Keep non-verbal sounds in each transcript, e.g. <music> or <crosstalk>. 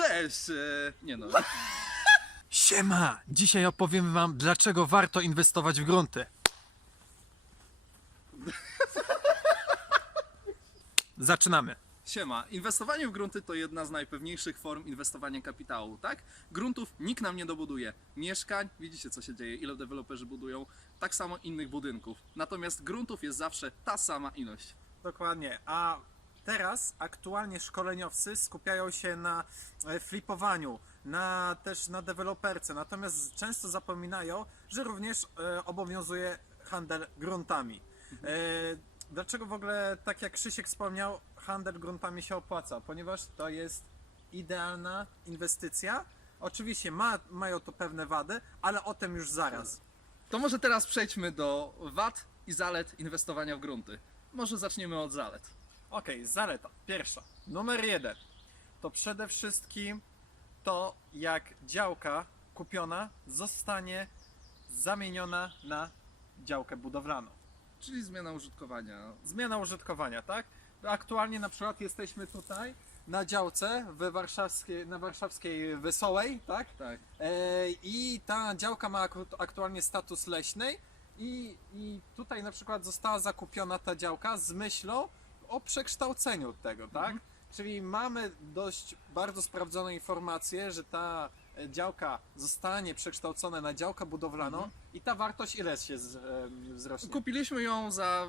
cześć! E, nie no. <laughs> Siema! Dzisiaj opowiem wam, dlaczego warto inwestować w grunty. <laughs> Zaczynamy. Siema. Inwestowanie w grunty to jedna z najpewniejszych form inwestowania kapitału, tak? Gruntów nikt nam nie dobuduje. Mieszkań, widzicie co się dzieje, ile deweloperzy budują, tak samo innych budynków. Natomiast gruntów jest zawsze ta sama ilość. Dokładnie. A teraz aktualnie szkoleniowcy skupiają się na e, flipowaniu, na też na deweloperce. Natomiast często zapominają, że również e, obowiązuje handel gruntami. E, dlaczego w ogóle, tak jak Krzysiek wspomniał, handel gruntami się opłaca? Ponieważ to jest idealna inwestycja. Oczywiście ma, mają to pewne wady, ale o tym już zaraz. To może teraz przejdźmy do wad i zalet inwestowania w grunty. Może zaczniemy od zalet. Okej, zaleta. Pierwsza. Numer jeden. To przede wszystkim to, jak działka kupiona zostanie zamieniona na działkę budowlaną. Czyli zmiana użytkowania. Zmiana użytkowania, tak? Aktualnie na przykład jesteśmy tutaj na działce we warszawskiej, na warszawskiej Wesołej, tak? Tak. E, I ta działka ma aktualnie status leśnej i, i tutaj na przykład została zakupiona ta działka z myślą o przekształceniu tego, tak? Czyli mamy dość bardzo sprawdzone informacje, że ta e, działka zostanie przekształcona na działkę budowlaną i ta wartość ile się z, e, wzrośnie? Kupiliśmy ją za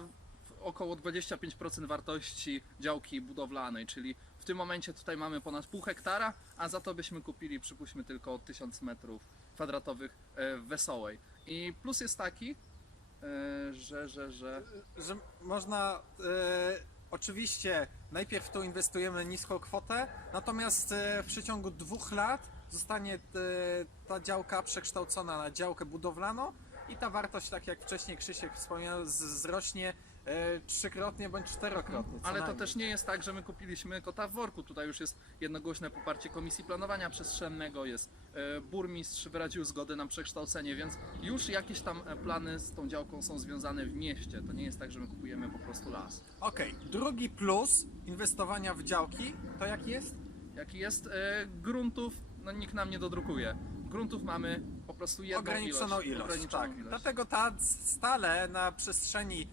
około 25% wartości działki budowlanej, czyli w tym momencie tutaj mamy ponad pół hektara, a za to byśmy kupili, przypuśćmy, tylko 1000 metrów kwadratowych e, w Wesołej. I plus jest taki, że, że, że że można oczywiście najpierw tu inwestujemy niską kwotę, natomiast e, w przeciągu dwóch lat zostanie e, ta działka przekształcona na działkę budowlaną i ta wartość, tak jak wcześniej Krzysiek wspomniał, wzrośnie e, trzykrotnie bądź czterokrotnie. co Ale to najmniej. też nie jest tak, że my kupiliśmy kota w worku. Tutaj już jest jednogłośne poparcie Komisji Planowania Przestrzennego, jest e, burmistrz wyraził zgodę na przekształcenie, więc już jakieś tam e, plany z tą działką są związane w mieście. To nie jest tak, że my kupujemy po prostu las. Okej, drugi plus inwestowania w działki to jaki jest? Jaki jest e, gruntów, no nikt nam nie dodrukuje. Gruntów mamy po prostu jedną ograniczoną ilość. ograniczoną tak. ilość. Dlatego ta stale na przestrzeni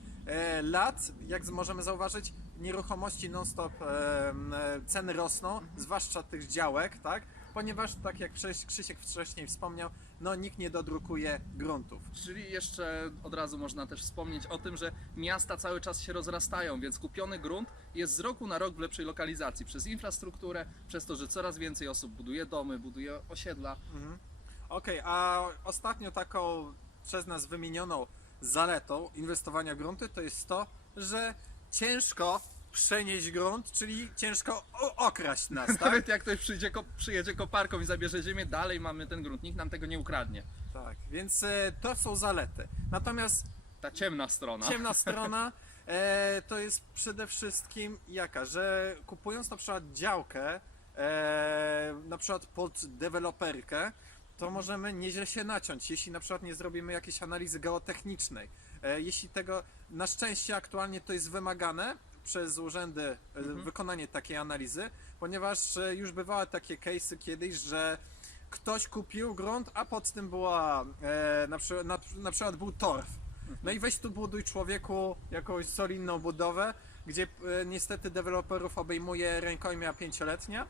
lat, jak możemy zauważyć, nieruchomości non-stop e, e, ceny rosną, zwłaszcza tych działek, tak? Ponieważ, tak jak Krzysiek wcześniej wspomniał, no nikt nie dodrukuje gruntów. Czyli jeszcze od razu można też wspomnieć o tym, że miasta cały czas się rozrastają, więc kupiony grunt jest z roku na rok w lepszej lokalizacji przez infrastrukturę, przez to, że coraz więcej osób buduje domy, buduje osiedla. Okej, a ostatnio taką przez nas wymienioną zaletą inwestowania w grunty to jest to, że ciężko przenieść grunt, czyli ciężko o- okraść nas, <laughs> tak? Nawet jak ktoś przyjdzie, ko- przyjedzie koparką i zabierze ziemię, dalej mamy ten grunt, nikt nam tego nie ukradnie. Tak, więc e, to są zalety. Natomiast Ta ciemna strona. ciemna <laughs> strona e, to jest przede wszystkim jaka, że kupując na przykład działkę, e, na przykład pod deweloperkę, to możemy nieźle się naciąć, jeśli na przykład nie zrobimy jakiejś analizy geotechnicznej. E, jeśli tego, na szczęście aktualnie to jest wymagane przez urzędy e, wykonanie takiej analizy, ponieważ e, już bywały takie case'y kiedyś, że ktoś kupił grunt, a pod tym była na, przykład, na, na przykład był torf. No i weź tu buduj człowieku jakąś solidną budowę, gdzie niestety deweloperów obejmuje rękojmia pięcioletnia.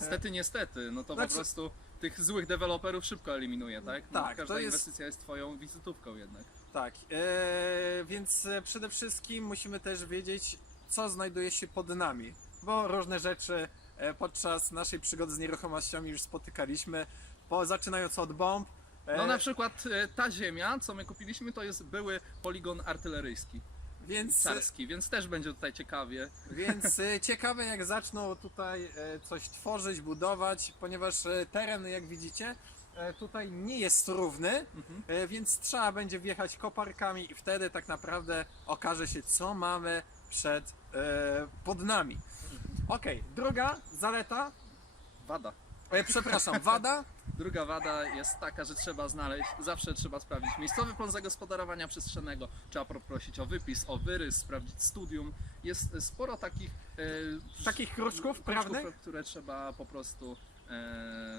Niestety, niestety, no to Znaczy- po prostu tych złych deweloperów szybko eliminuje, tak? No, Tak, Każda to jest- inwestycja jest twoją wizytówką jednak. Tak, e, więc e, przede wszystkim musimy też wiedzieć, co znajduje się pod nami, bo różne rzeczy e, podczas naszej przygody z nieruchomościami już spotykaliśmy, po, zaczynając od bomb. e, No na przykład e, ta ziemia, co my kupiliśmy, to jest były poligon artyleryjski, więc, więc też będzie tutaj ciekawie. Więc e, ciekawe jak zaczną tutaj e, coś tworzyć, budować, ponieważ e, teren jak widzicie tutaj nie jest równy, e, więc trzeba będzie wjechać koparkami i wtedy tak naprawdę okaże się co mamy przed, pod nami. Okej, druga zaleta, Wada. przepraszam, wada, <laughs> Druga wada jest taka, że trzeba znaleźć, zawsze trzeba sprawdzić miejscowy plan zagospodarowania przestrzennego, trzeba poprosić o wypis, o wyrys, sprawdzić studium. Jest sporo takich e, takich kruczków prawnych. które trzeba po prostu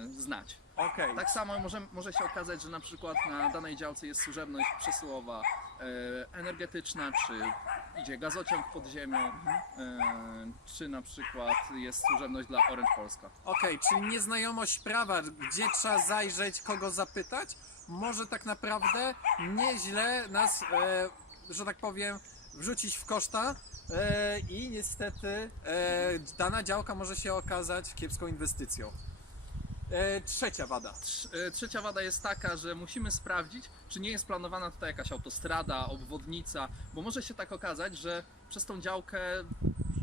znać. Okej. Tak samo może, może się okazać, że na przykład na danej działce jest służebność przesyłowa e, energetyczna, czy idzie gazociąg pod ziemią, e, czy na przykład jest służebność dla Orange Polska. Okej, czyli nieznajomość prawa, gdzie trzeba zajrzeć, kogo zapytać, może tak naprawdę nieźle nas, e, że tak powiem, wrzucić w koszta e, i niestety e, dana działka może się okazać kiepską inwestycją. E, trzecia wada. E, Trzecia wada jest taka, że musimy sprawdzić, czy nie jest planowana tutaj jakaś autostrada, obwodnica, bo może się tak okazać, że przez tą działkę,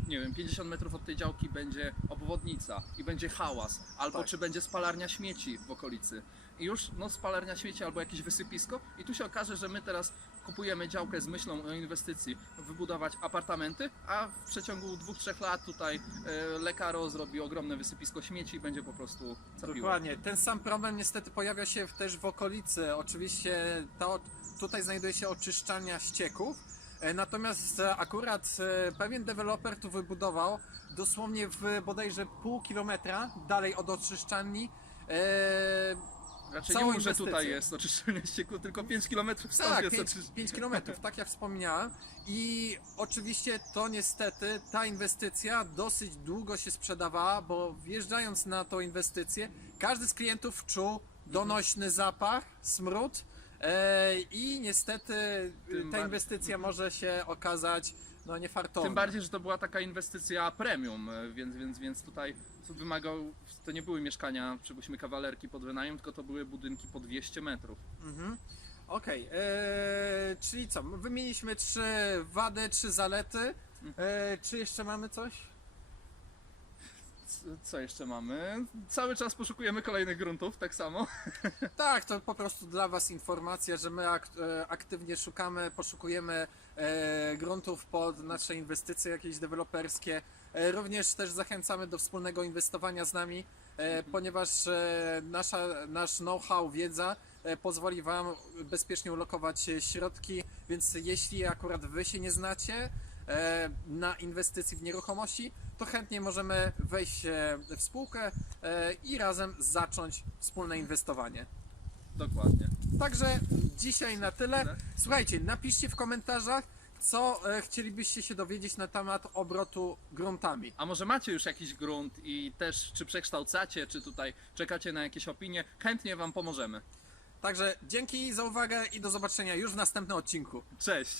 nie wiem, 50 metrów od tej działki będzie obwodnica i będzie hałas, albo Tak. czy będzie spalarnia śmieci w okolicy. I już no, spalarnia śmieci albo jakieś wysypisko, i tu się okaże, że my teraz kupujemy działkę z myślą o inwestycji, wybudować apartamenty, a w przeciągu dwóch, trzech lat tutaj e, Lekaro zrobi ogromne wysypisko śmieci i będzie po prostu capiło. Dokładnie. Ten sam problem niestety pojawia się też w okolicy. Oczywiście to, tutaj znajduje się oczyszczalnia ścieków. E, Natomiast e, akurat pewien deweloper tu wybudował dosłownie w bodajże pół kilometra dalej od oczyszczalni. Raczej Całą nie mów, że inwestycję. tutaj jest oczyszczalnia ścieku, tylko 5 km stąd tak, jest 5, oczyszczalnia. kilometrów, tak jak wspomniałem. I oczywiście to niestety, ta inwestycja dosyć długo się sprzedawała, bo wjeżdżając na tą inwestycję, każdy z klientów czuł donośny zapach, smród i niestety Tym ta bardziej- inwestycja może się okazać no niefartowna. Tym bardziej, że to była taka inwestycja premium, e, więc, więc, więc tutaj wymagał, to nie były mieszkania, przypuśćmy kawalerki pod wynajem, tylko to były budynki po 200 metrów. Mhm. Okej, e, czyli co? Wymieniliśmy trzy wady, trzy zalety. E, czy jeszcze mamy coś? Co jeszcze mamy? Cały czas poszukujemy kolejnych gruntów, tak samo. <laughs> Tak, to po prostu dla Was informacja, że my ak e, aktywnie szukamy, poszukujemy e, gruntów pod nasze inwestycje jakieś deweloperskie. E, również też zachęcamy do wspólnego inwestowania z nami, e, ponieważ e, nasza, nasz know-how, wiedza e, pozwoli Wam bezpiecznie ulokować środki, więc jeśli akurat Wy się nie znacie na inwestycji w nieruchomości, to chętnie możemy wejść e, w spółkę e, i razem zacząć wspólne inwestowanie. Dokładnie. Także dzisiaj na tyle. Słuchajcie, napiszcie w komentarzach, co e, chcielibyście się dowiedzieć na temat obrotu gruntami. A może macie już jakiś grunt i też czy przekształcacie, czy tutaj czekacie na jakieś opinie, chętnie Wam pomożemy. Także dzięki za uwagę i do zobaczenia już w następnym odcinku. Cześć!